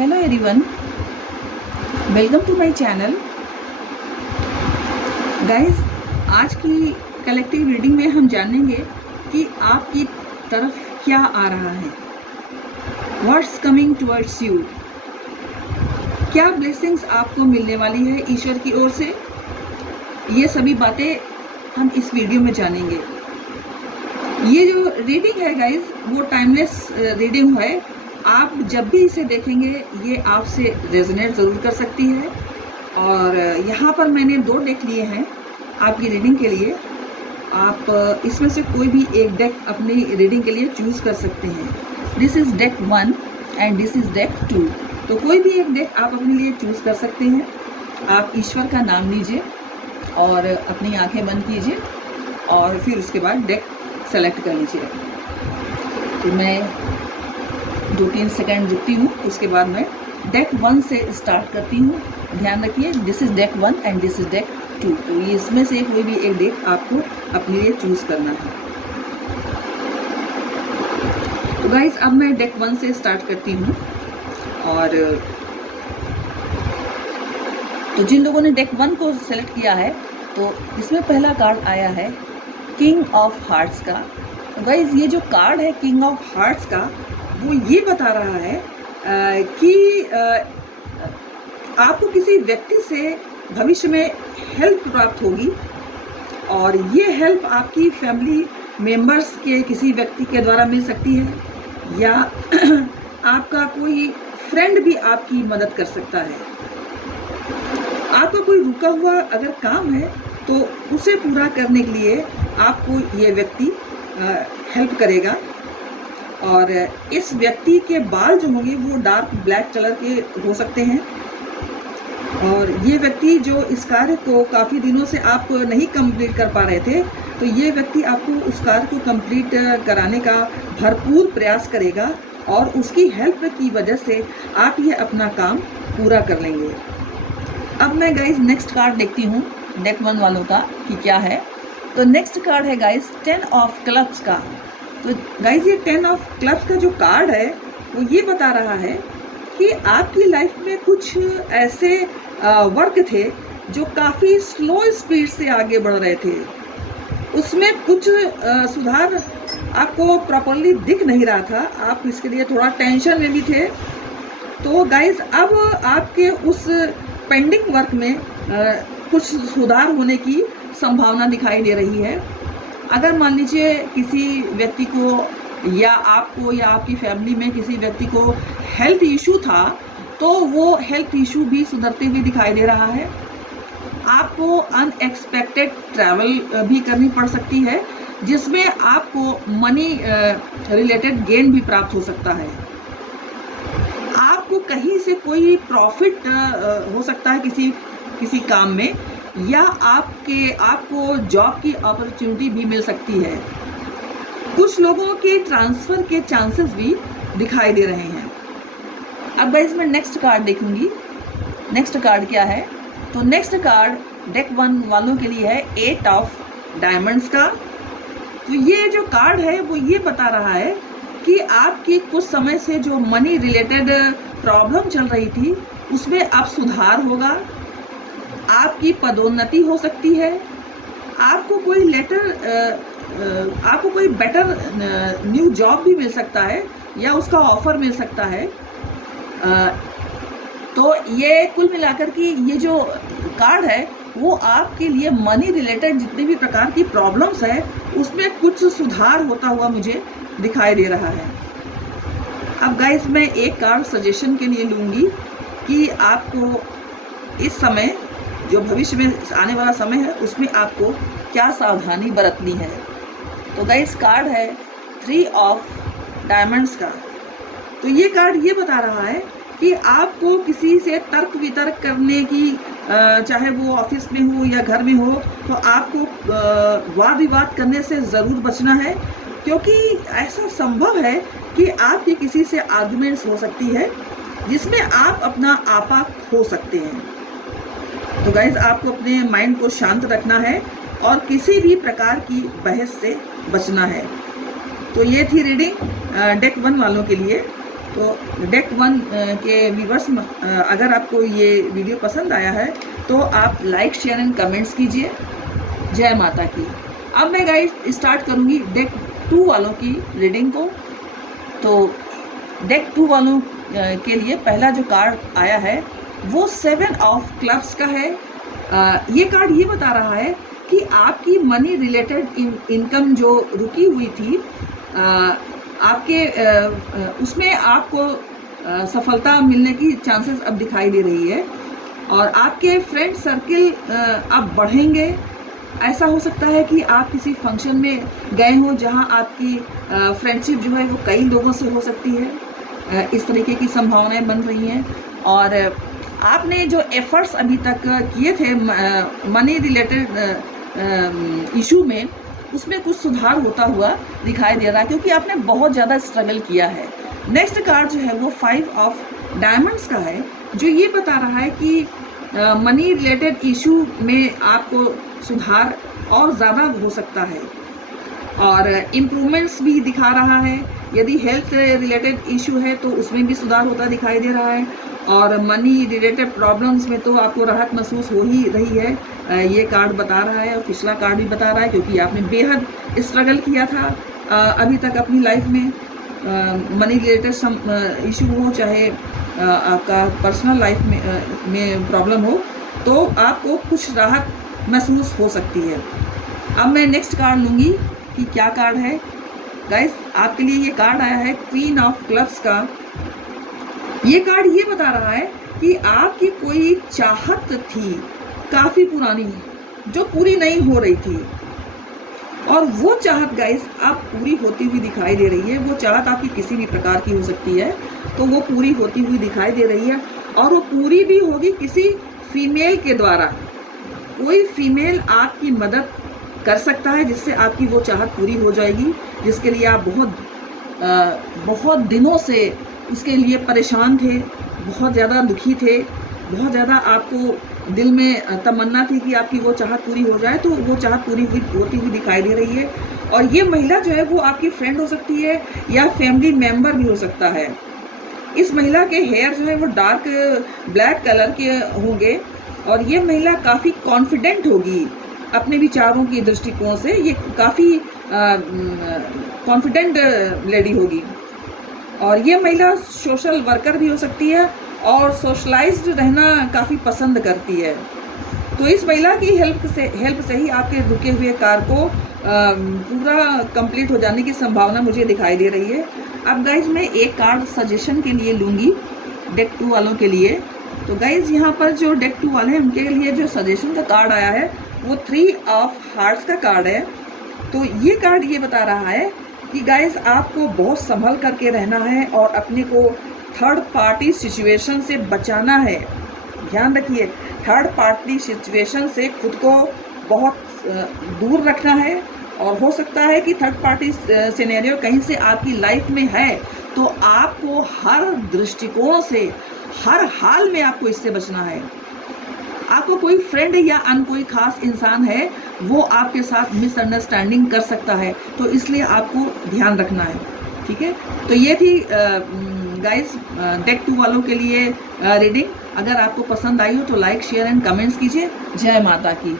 Hello everyone, welcome to my channel. Guys, आज की collective reading में हम जानेंगे कि आपकी तरफ क्या आ रहा है। What's coming towards you. क्या ब्लेसिंग्स आपको मिलने वाली है ईश्वर की ओर से। ये सभी बातें हम इस वीडियो में जानेंगे। ये जो रीडिंग है गाइस, वो टाइमलेस रीडिंग है। आप जब भी इसे देखेंगे ये आपसे रेजोनेट ज़रूर कर सकती है। और यहाँ पर मैंने 2 डेक लिए हैं आपकी रीडिंग के लिए। आप इसमें से कोई भी एक डेक अपनी रीडिंग के लिए चूज़ कर सकते हैं। This is deck 1 and this is deck 2। तो कोई भी एक डेक आप अपने लिए चूज़ कर सकते हैं। आप ईश्वर का नाम लीजिए और अपनी आंखें बंद कीजिए और फिर उसके बाद डेक सेलेक्ट कर लीजिए। तो मैं 2-3 सेकेंड रुकती हूँ, उसके बाद मैं डेक 1 से स्टार्ट करती हूँ। ध्यान रखिए, this is deck 1 and this is deck 2। तो ये इसमें से कोई भी एक डेक आपको अपने लिए चूज़ करना है। तो गाइस, अब मैं डेक 1 से स्टार्ट करती हूँ। और तो जिन लोगों ने डेक 1 को सेलेक्ट किया है, तो इसमें पहला कार्ड आया है किंग ऑफ हार्ट्स का। तो गाइस, ये जो कार्ड है किंग ऑफ हार्ट्स का, वो ये बता रहा है कि आपको किसी व्यक्ति से भविष्य में हेल्प प्राप्त होगी। और ये हेल्प आपकी फैमिली मेंबर्स के किसी व्यक्ति के द्वारा मिल सकती है, या आपका कोई फ्रेंड भी आपकी मदद कर सकता है। आपका कोई रुका हुआ अगर काम है तो उसे पूरा करने के लिए आपको ये व्यक्ति हेल्प करेगा। और इस व्यक्ति के बाल जो होंगे वो डार्क ब्लैक कलर के हो सकते हैं। और ये व्यक्ति जो इस कार्य को काफ़ी दिनों से आप नहीं कंप्लीट कर पा रहे थे, तो ये व्यक्ति आपको उस कार्य को कंप्लीट कराने का भरपूर प्रयास करेगा और उसकी हेल्प की वजह से आप ये अपना काम पूरा कर लेंगे। अब मैं गाइस नेक्स्ट कार्ड देखती हूँ डेक 1 वालों का कि क्या है। तो नेक्स्ट कार्ड है गाइस 10 ऑफ क्लब्स का। तो गाइस, ये 10 ऑफ क्लब्स का जो कार्ड है वो ये बता रहा है कि आपकी लाइफ में कुछ ऐसे वर्क थे जो काफ़ी स्लो स्पीड से आगे बढ़ रहे थे। उसमें कुछ सुधार आपको प्रॉपरली दिख नहीं रहा था। आप इसके लिए थोड़ा टेंशन में भी थे। तो गाइस, अब आपके उस पेंडिंग वर्क में कुछ सुधार होने की संभावना दिखाई दे रही है। अगर मान लीजिए किसी व्यक्ति को या आपको या आपकी फैमिली में किसी व्यक्ति को हेल्थ इशू था, तो वो हेल्थ इशू भी सुधरते हुए दिखाई दे रहा है। आपको अनएक्सपेक्टेड ट्रैवल भी करनी पड़ सकती है, जिसमें आपको मनी रिलेटेड गेन भी प्राप्त हो सकता है। आपको कहीं से कोई प्रॉफिट हो सकता है किसी काम में, या आपको जॉब की अपॉर्चुनिटी भी मिल सकती है। कुछ लोगों के ट्रांसफ़र के चांसेस भी दिखाई दे रहे हैं। अब गाइस, मैं नेक्स्ट कार्ड देखूंगी। नेक्स्ट कार्ड क्या है? तो नेक्स्ट कार्ड डेक 1 वालों के लिए है 8 ऑफ डायमंड्स का। तो ये जो कार्ड है वो ये बता रहा है कि आपकी कुछ समय से जो मनी रिलेटेड प्रॉब्लम चल रही थी उसमें अब सुधार होगा। आपकी पदोन्नति हो सकती है। आपको कोई बेटर न्यू जॉब भी मिल सकता है या उसका ऑफर मिल सकता है। तो ये कुल मिलाकर के ये जो कार्ड है वो आपके लिए मनी रिलेटेड जितने भी प्रकार की प्रॉब्लम्स है उसमें कुछ सुधार होता हुआ मुझे दिखाई दे रहा है। अब गाइस, मैं एक कार्ड सजेशन के लिए लूँगी कि आपको इस समय जो भविष्य में आने वाला समय है उसमें आपको क्या सावधानी बरतनी है। तो गाइस, कार्ड है 3 ऑफ डायमंड्स का। तो ये कार्ड ये बता रहा है कि आपको किसी से तर्क वितर्क करने की, चाहे वो ऑफिस में हो या घर में हो, तो आपको वाद विवाद करने से ज़रूर बचना है, क्योंकि ऐसा संभव है कि आपकी किसी से आर्गुमेंट्स हो सकती है जिसमें आप अपना आपा खो सकते हैं। तो गाइज, आपको अपने माइंड को शांत रखना है और किसी भी प्रकार की बहस से बचना है। तो ये थी रीडिंग डेक 1 वालों के लिए। तो डेक 1 के व्यूवर्स, अगर आपको ये वीडियो पसंद आया है तो आप लाइक शेयर एंड कमेंट्स कीजिए। जय माता की। अब मैं गाइस स्टार्ट करूँगी डेक 2 वालों की रीडिंग को। तो डेक 2 वालों के लिए पहला जो कार्ड आया है वो 7 ऑफ क्लब्स का है। ये कार्ड ये बता रहा है कि आपकी मनी रिलेटेड इनकम जो रुकी हुई थी, आपके उसमें आपको सफलता मिलने की चांसेस अब दिखाई दे रही है और आपके फ्रेंड सर्किल अब बढ़ेंगे। ऐसा हो सकता है कि आप किसी फंक्शन में गए हो जहां आपकी फ्रेंडशिप जो है वो कई लोगों से हो सकती है। इस तरीके की संभावनाएं बन रही हैं और आपने जो एफर्ट्स अभी तक किए थे मनी रिलेटेड इशू में, उसमें कुछ सुधार होता हुआ दिखाई दे रहा है क्योंकि आपने बहुत ज़्यादा स्ट्रगल किया है। नेक्स्ट कार्ड जो है वो 5 ऑफ डायमंड्स का है, जो ये बता रहा है कि मनी रिलेटेड इशू में आपको सुधार और ज़्यादा हो सकता है और इम्प्रूवमेंट्स भी दिखा रहा है। यदि हेल्थ रिलेटेड इशू है तो उसमें भी सुधार होता दिखाई दे रहा है और मनी रिलेटेड प्रॉब्लम्स में तो आपको राहत महसूस हो ही रही है, ये कार्ड बता रहा है। और पिछला कार्ड भी बता रहा है क्योंकि आपने बेहद स्ट्रगल किया था अभी तक अपनी लाइफ में। मनी रिलेटेड इशू हो, चाहे आपका पर्सनल लाइफ में प्रॉब्लम हो, तो आपको कुछ राहत महसूस हो सकती है। अब मैं नेक्स्ट कार्ड लूँगी कि क्या कार्ड है गाइस। आपके लिए ये कार्ड आया है क्वीन ऑफ क्लब्स का। ये कार्ड ये बता रहा है कि आपकी कोई चाहत थी काफ़ी पुरानी जो पूरी नहीं हो रही थी और वो चाहत गाइस अब पूरी होती हुई दिखाई दे रही है। वो चाहत आपकी किसी भी प्रकार की हो सकती है, तो वो पूरी होती हुई दिखाई दे रही है और वो पूरी भी होगी किसी फीमेल के द्वारा। कोई फीमेल आपकी मदद कर सकता है जिससे आपकी वो चाहत पूरी हो जाएगी, जिसके लिए आप बहुत दिनों से उसके लिए परेशान थे, बहुत ज़्यादा दुखी थे, बहुत ज़्यादा आपको दिल में तमन्ना थी कि आपकी वो चाहत पूरी हो जाए, तो वो चाहत पूरी होती हुई दिखाई दे रही है। और ये महिला जो है वो आपकी फ्रेंड हो सकती है या फैमिली मेम्बर भी हो सकता है। इस महिला के हेयर जो है वो डार्क ब्लैक कलर के होंगे और ये महिला काफ़ी कॉन्फिडेंट होगी अपने विचारों की दृष्टिकोण से। ये काफ़ी कॉन्फिडेंट लेडी होगी और ये महिला सोशल वर्कर भी हो सकती है और सोशलाइज्ड रहना काफ़ी पसंद करती है। तो इस महिला की हेल्प से ही आपके रुके हुए कार्य को पूरा कंप्लीट हो जाने की संभावना मुझे दिखाई दे रही है। अब गाइज मैं एक कार्ड सजेशन के लिए लूँगी डेक 2 वालों के लिए। तो गाइज यहाँ पर जो डेक 2 वाले हैं उनके लिए जो सजेशन का कार्ड आया है वो 3 ऑफ हार्ट्स का कार्ड है। तो ये कार्ड ये बता रहा है कि गाइज आपको बहुत संभल करके रहना है और अपने को थर्ड पार्टी सिचुएशन से बचाना है। ध्यान रखिए, थर्ड पार्टी सिचुएशन से खुद को बहुत दूर रखना है और हो सकता है कि थर्ड पार्टी सिनेरियो कहीं से आपकी लाइफ में है, तो आपको हर दृष्टिकोण से हर हाल में आपको इससे बचना है। आपको कोई फ्रेंड या कोई खास इंसान है वो आपके साथ मिसअंडरस्टैंडिंग कर सकता है, तो इसलिए आपको ध्यान रखना है। ठीक है, तो ये थी गाइस डेक 2 वालों के लिए रीडिंग। अगर आपको पसंद आई हो तो लाइक शेयर एंड कमेंट्स कीजिए। जय माता की।